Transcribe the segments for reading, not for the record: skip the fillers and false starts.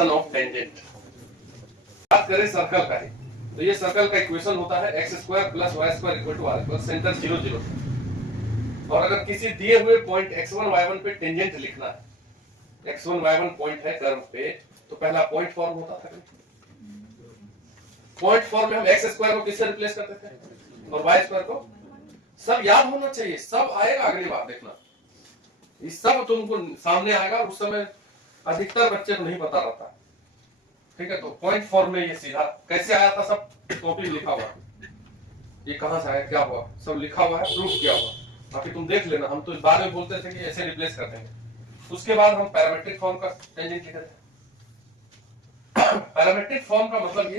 Condition of tangent. बात करें circle का ही, तो ये सर्कल का इक्वेशन होता है x square plus y square equal to r plus centre 0 0। और अगर किसी दिए हुए पॉइंट x1 y1 पे टेंजेंट लिखना है, x1 y1 पॉइंट है कर्व पे, तो पहला पॉइंट फॉर्म होता था। पॉइंट फॉर्म में हम x स्क्वायर को किससे रिप्लेस करते थे और y स्क्वायर को। सब याद होना चाहिए, सब आएगा अगली बार देखना, ये सब तुमको सामने आएगा। उस समय अधिकतर बच्चे को नहीं पता रहता, ठीक है। तो पॉइंट फॉर्म में ये सीधा कैसे आया था, सब कॉपी में लिखा हुआ है, ये कहां से आया क्या हुआ सब लिखा हुआ है, प्रूफ किया हुआ। बाकी तुम देख लेना, हम तो इस बारे में बोलते थे कि ऐसे रिप्लेस कर देंगे। उसके बाद हम पैरामीट्रिक फॉर्म का टेंजेंट लिखते थे। पैरामीट्रिक फॉर्म का मतलब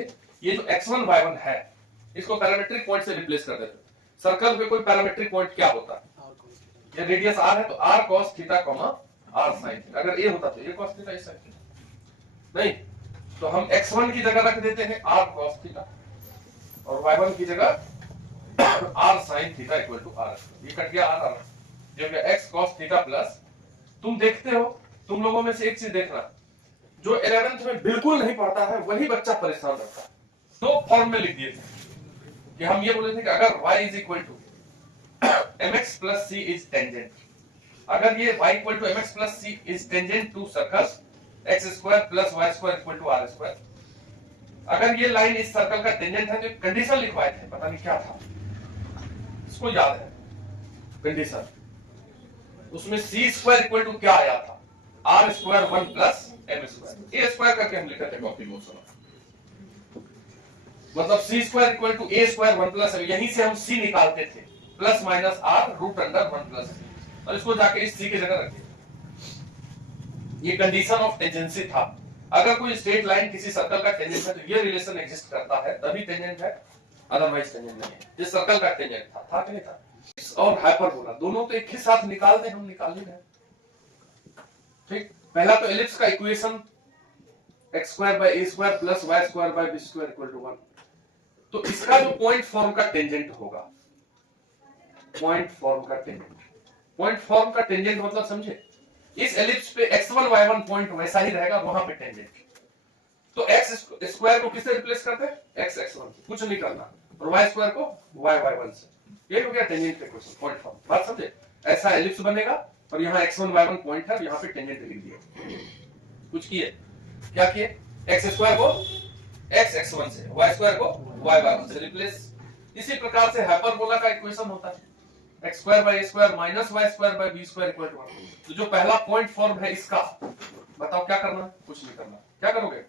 ये जो x1 y1 है, इसको पैरामीट्रिक पॉइंट से रिप्लेस कर देते। सर्कल पे कोई पैरामीट्रिक पॉइंट क्या होता है, ये रेडियस r है तो r cos theta r sin theta. अगर a होता तो a cos theta, a sin theta. नहीं तो हम x1 की जगह रख देते हैं r cos थीटा और y1 की जगह r sin theta equal to r। ये कट गया r, जो कि x cos थीटा प्लस। तुम देखते हो, तुम लोगों में से एक चीज देखना, जो 11th में बिल्कुल नहीं पढ़ता है वही बच्चा परेशान रहता है। दो फॉर्म में लिख दिए थे कि हम ये बोले थे कि अगर y is equal to mx plus c is tangent, अगर ये y equal to mx plus c is tangent to circle x square plus y square equal to r square, अगर ये लाइन इस सर्कल का टेंजेंट है, तो condition लिखवाए थे, पता नहीं क्या था, इसको याद है कंडीशन। उसमें c स्क्वायर इक्वल टू क्या आया था, r square 1 plus m square. a square करके हम लिखते थे कॉपी में उस समय, मतलब c square equal to a square 1 plus, यहीं से हम c निकालते थे, plus minus r root under 1 plus c, और इसको जाके इस c की जगह रख दिया। ये कंडीशन ऑफ टेंजेंसी था। अगर कोई स्ट्रेट लाइन किसी सर्कल का टेंजेंट है तो ये रिलेशन एग्जिस्ट करता है, तभी टेंजेंट है, अदरवाइज टेंजेंट नहीं है। ये सर्कल का टेंजेंट था कि नहीं था। और हाइपरबोला दोनों तो एक ही साथ निकाल दे, हम निकाल ही रहे, ठीक। पहला तो एलिप्स का equation x square by a square plus y square by b square equal to 1, तो इसका जो पॉइंट फॉर्म का टेंजेंट होगा, पॉइंट फॉर्म का टेंजेंट, पॉइंट फॉर्म का टेंजेंट मतलब समझे, इस एलिप्स पे x1 y1 पॉइंट वैसा ही रहेगा, वहां पे टेंजेंट। तो x स्क्वायर को किससे रिप्लेस करते हैं, x x1, कुछ नहीं करना, और y स्क्वायर को y y1 से। ये हो गया टेंजेंट का इक्वेशन, पॉइंट फॉर्म। बात समझे, ऐसा एलिप्स बनेगा और यहाँ x1 y1 पॉइंट है, यहाँ पे टेंजेंट लिख दिया। कुछ किए, क्या किए, x स्क्वायर को x x1 से, y स्क्वायर को y y1 से रिप्लेस। इसी प्रकार से हाइपरबोला का इक्वेशन होता है x square by a square minus y square by b square equal to 1। तो जो पहला पॉइंट फॉर्म है इसका, बताओ क्या करना है, कुछ नहीं करना। क्या करोगे,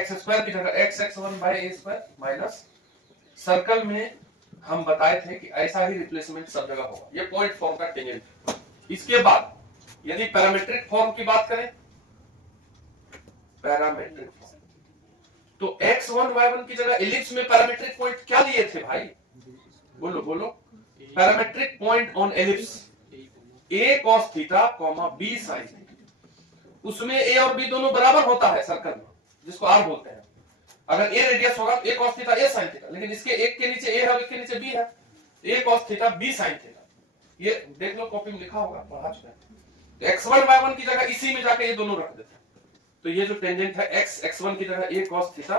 x स्क्वायर की जगह x x1 by a square minus, circle में हम बताए थे कि ऐसा ही रिप्लेसमेंट सब जगह होगा। ये पॉइंट फॉर्म का टेंजेंट। इसके बाद यदि पैरामीट्रिक फॉर्म की बात करें, पैरामीट्रिक फॉर्म, तो x1 y1 की जगह एलिप्स में पैरामीट्रिक पॉइंट क्या लिए थे भाई, बोलो बोलो। Parametric point on ellipse a cos theta, b sin theta. उसमें a और b दोनों बराबर होता है सर्कल में, जिसको r बोलते हैं। अगर a रेडियस होगा तो a cos theta a sin theta, लेकिन इसके एक के नीचे a है और एक के नीचे b है, a cos theta b sin theta. ये देख लो कॉपी में लिखा होगा, पढ़ा चुके हैं। तो x1 y1 की जगह इसी में जाके ये दोनों रख देते हैं। तो ये जो टेंजेंट है x x1 की जगह a cos theta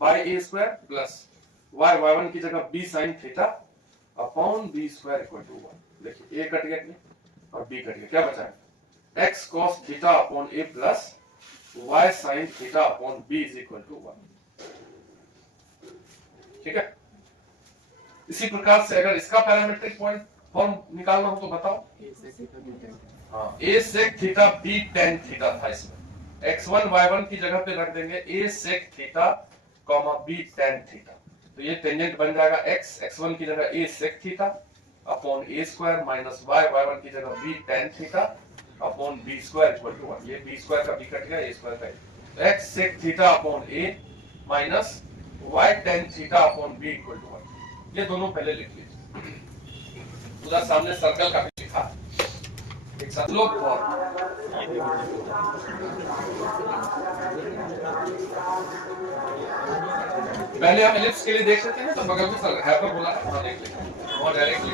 by a square plus y y1 की जगह b sin theta upon b square equal to 1। देखिए a कट गया और b कट गया, क्या बचा है, x cos theta upon a plus y sin theta upon b is equal to 1। ठीक है। इसी प्रकार से अगर इसका पैरामीट्रिक पॉइंट फॉर्म निकालना हो तो बताओ, हाँ, a sec theta b tan theta था। इसमें x1 y1 की जगह पे रख देंगे a sec theta b tan theta. तो ये टेंजेंट बन जाएगा x x1 की जगह a sec theta upon a square minus y y1 की जगह b tan theta upon b square equal to 1। ये b स्क्वायर का b कट गया, a स्क्वायर का तो x sec theta upon a minus y tan theta upon b equal to 1। ये दोनों पहले लिख लीजिए। उधर सामने सर्कल का भी लिखा है, एक साथ लोग पहले हम एलिप्स के लिए देख सकते हैं, तो बगल में हाइपरबोला है, वहां देख लेते हैं और डायरेक्टली।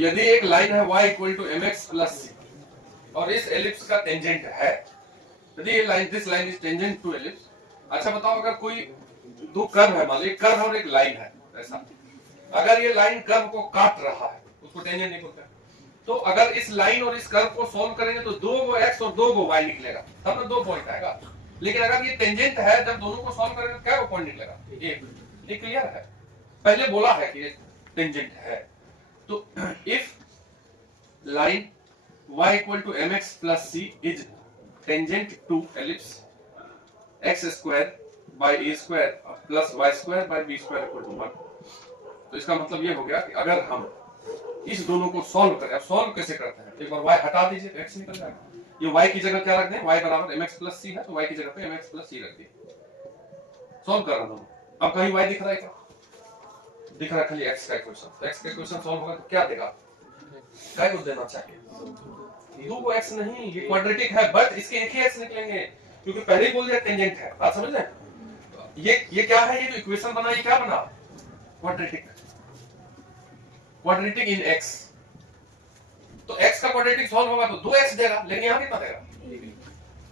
यदि एक लाइन है y equal to mx plus c और इस एलिप्स का टेंजेंट है यदि ये line, this line is tangent to ellipse. अच्छा बताओ, अगर कोई दो कर्व है, मान लो एक कर्व और एक लाइन है ऐसा, अगर ये लाइन कर्व को काट रहा है उसको टेंजेंट नहीं बोलते। तो अगर इस लाइन और इस कर्व को सॉल्व करेंगे तो 2 एक्स और 2 वाई निकलेगा, तब ना 2 पॉइंट आएगा। लेकिन अगर ये टेंजेंट है, जब दोनों को सॉल्व करेंगे तो क्या पॉइंट निकलेगा? एक। ये क्लियर है, पहले बोला है कि टेंजेंट है। तो if line y equal to mx plus c is tangent to ellipse x square by a square plus y square by b square equal to 1। तो इसका मतलब ये हो गया कि अगर हम इस दोनों को सॉल्व करें, अब सॉल्व कैसे करते हैं, एक बार y हटा दीजिए तो x निकल जाएगा। ये y की जगह क्या रख दें, y बराबर mx plus c है तो y की जगह पे mx plus c रख दिए, सॉल्व कर रहा हूं। अब कहीं y दिख रहा है क्या? दिख रहा है खाली x का इक्वेशन। x का इक्वेशन सॉल्व होगा तो क्या देगा, क्या कुछ देना चाहिए? 2 x नहीं, ये क्वाड्रेटिक है, बट इसके एक ही x निकलेंगे क्योंकि पहले ही बोल दिया टेंजेंट है। बात समझ रहे हैं? ये क्या है, ये जो इक्वेशन बना ये क्या बना, क्वाड्रेटिक। क्वाड्रेटिक इन x, तो x का क्वाड्रेटिक सॉल्व होगा तो 2x देगा, लेकिन यहाँ कितना देगा,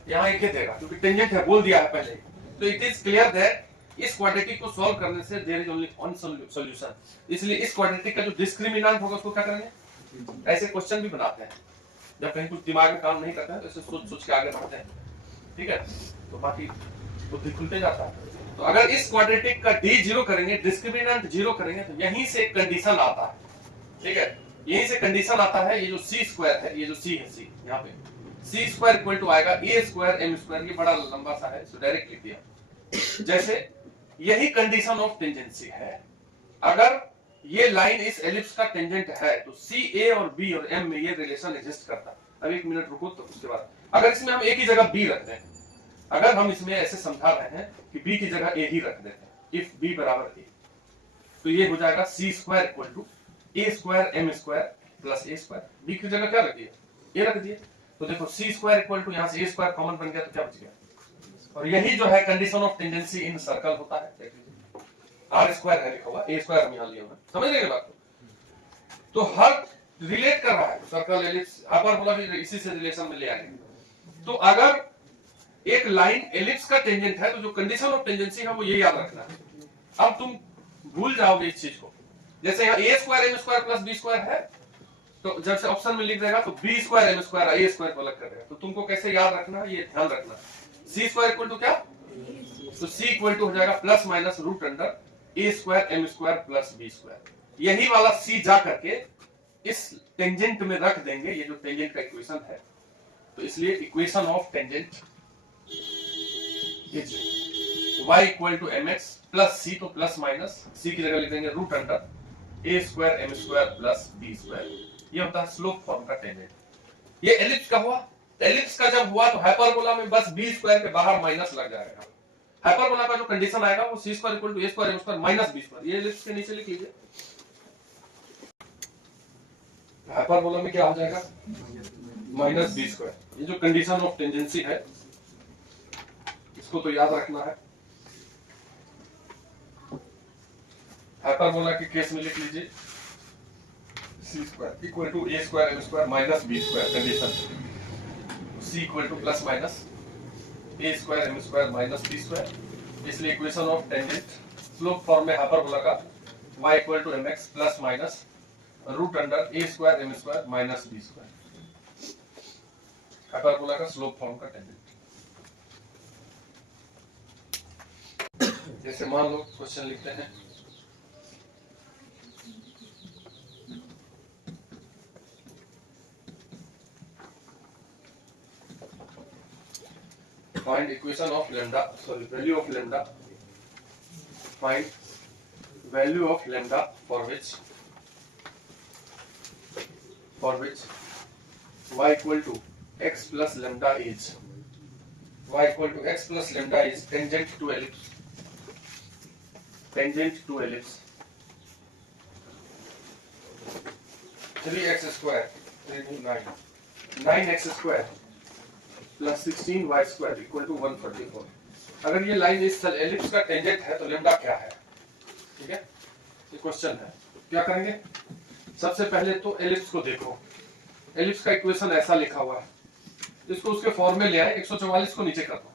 यहाँ 1 ही देगा क्योंकि टेंजेंट है, बोल दिया है पहले। तो इट इज क्लियर दैट इस क्वाड्रेटिक को सॉल्व करने से there is only one solution. इसलिए इस क्वाड्रेटिक का जो डिस्क्रिमिनेंट होगा उसको क्या करेंगे, ऐसे क्वेश्चन भी बनाते हैं जब कहीं कुछ दिमाग में काम नहीं करता है तो ऐसे सोच सोच के आगे बढ़ते हैं, ठीक है, तो बाकी बुद्धि खुलते जाता है। तो अगर इस क्वाड्रेटिक का d जीरो करेंगे, डिस्क्रिमिनेंट जीरो करेंगे, तो यहीं से एक कंडीशन आता है, ठीक है, यहीं से कंडीशन आता है। ये जो c स्क्वायर है, ये जो c है, c यहाँ पे c स्क्वायर इक्वल टू आएगा a स्क्वायर m स्क्वायर। ये बड़ा लंबा सा है, इसको डायरेक्ट लिख दिया। जैसे यही कंडीशन ऑफ टेंजेंसी है, अगर ये लाइन इस एलिप्स का टेंजेंट है तो सी ए और बी और एम में ये रिलेशन एग्जिस्ट करता है। अब 1 मिनट रुको, तो उसके बाद अगर इसमें हम एक ही जगह बी रख दें, अगर हम इसमें ऐसे समझा रहे हैं कि बी की जगह ए ही रख देते हैं, इफ बी बराबर ए, तो ये हो जाएगा C square equal to A square M square plus A square. B की जगह क्या रख दिए, ए रख दिए। तो देखो सी स्क्वायर इक्वल टू, यहाँ से ए स्क्वायर कॉमन बन गया तो क्या बच गया, और यही जो है condition of tendency in circle होता है। आर स्क्वायर है लिखा हुआ, ए स्क्वायर हम यहाँ लिया हुआ, समझ रहे बात को? तो हर रिलेट कर रहा है, सर्कल एलिप्स हाइपरबोला भी इसी से रिलेशन में ले आएंगे। तो अगर एक लाइन एलिप्स का टेंजेंट है तो जो कंडीशन ऑफ टेंजेंसी है वो ये याद रखना है। अब तुम भूल जाओगे इस चीज को, जैसे यहाँ A square M square plus B square है, तो जब से ऑप्शन में लिख देगा तो B square M square A square को अलग कर देगा। तो तुमको कैसे याद रखना है, ये ध्यान रखना। सी स्क्वायर इक्वल टू क्या, तो सी इक्वल टू हो जाएगा प्लस माइनस रूट अंडर ए square M square plus B square. यही वाला सी जा करके इस टेंजेंट में रख देंगे, ये जो टेंजेंट का इक्वेशन है। तो इसलिए equation of tangent is y equal to mx plus c, तो प्लस माइनस c की जगह लिख देंगे रूट अंडर ए square M square plus B square. ये होता है स्लोप फॉर्म का टेंजेंट। ये एलिप्स का हुआ, एलिप्स का जब हुआ तो हाइपरबोला में बस बी स्क्वायर के बाहर माइनस लग जाएगा। हाइपरबोला का जो कंडीशन आएगा वो c square equal to A square M square minus b square. ये एलिप्स के नीचे लिख लीजिए। हाइपरबोला में क्या हो जाएगा, माइनस बी स्क्वायर। ये जो कंडीशन ऑफ टेंजेंसी है इसको तो याद रखना है। हाइपरबोला के केस में लिख लीजिए c square equal to A square M square minus b square condition. C equal to plus minus a square M square minus b square. इसलिए equation of tangent slope form में hyperbola का y equal to mx plus minus root under A square M square minus b square. Hyperbola का slope form का tangent. जैसे मान लो question लिखते हैं, find equation of lambda, sorry, value of lambda, find value of lambda for which y equal to x plus lambda is tangent to ellipse 3x square 9x square plus 16y square equal to 144। अगर ये line इस ellipse का tangent है तो lambda क्या है, ठीक है, ये क्वेश्चन है। क्या करेंगे, सबसे पहले तो एलिप्स को देखो। एलिप्स का इक्वेशन ऐसा लिखा हुआ है, इसको उसके फॉर्म में ले आए, 144 को नीचे कर दो,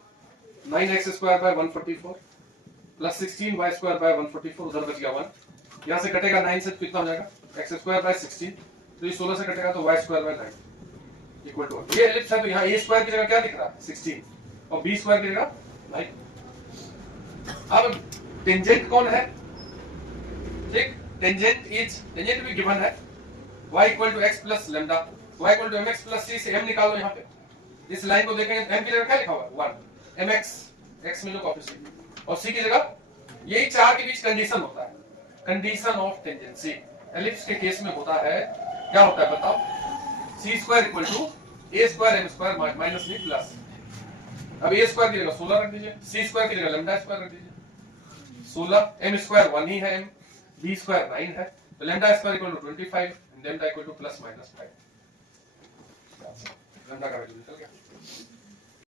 9x² bye 144 plus 16y² bye 144, उधर बच गया 1, यहाँ से कटेगा 9 से कितना हो जाएगा, x² बाय 16, तो ये 16 से कटेगा तो y² बाय 9 इक्वल टू 1। ये एलिप्स है तो यहाँ a² की जगह क्या दिख रहा है 16 और b² की जगह 9। अब टेंजेंट कौन है, ठीक, टेंजेंट भी गिवन है y equal to x plus lambda, y equal to mx plus c से m निकालो। यहाँ पे इस लाइन को देखेंगे m की जगह क्या लिखा हुआ है 1, mx x में जो कॉफिशिएंट और c की जगह, यही चार के बीच कंडीशन होता है, कंडीशन ऑफ टेंजेंसी। एलिप्स के केस में होता है, क्या होता है बताओ, c² equal to a² m² minus b plus, अब a² की जगह 16 रख दीजिए, c² की जगह लैम्डा² रख दीजिए, 16 m² 1 ही है, m b² 9 है, तो lambda equal to 25, lambda equal to plus minus 5, lambda का वैल्यू निकल गया।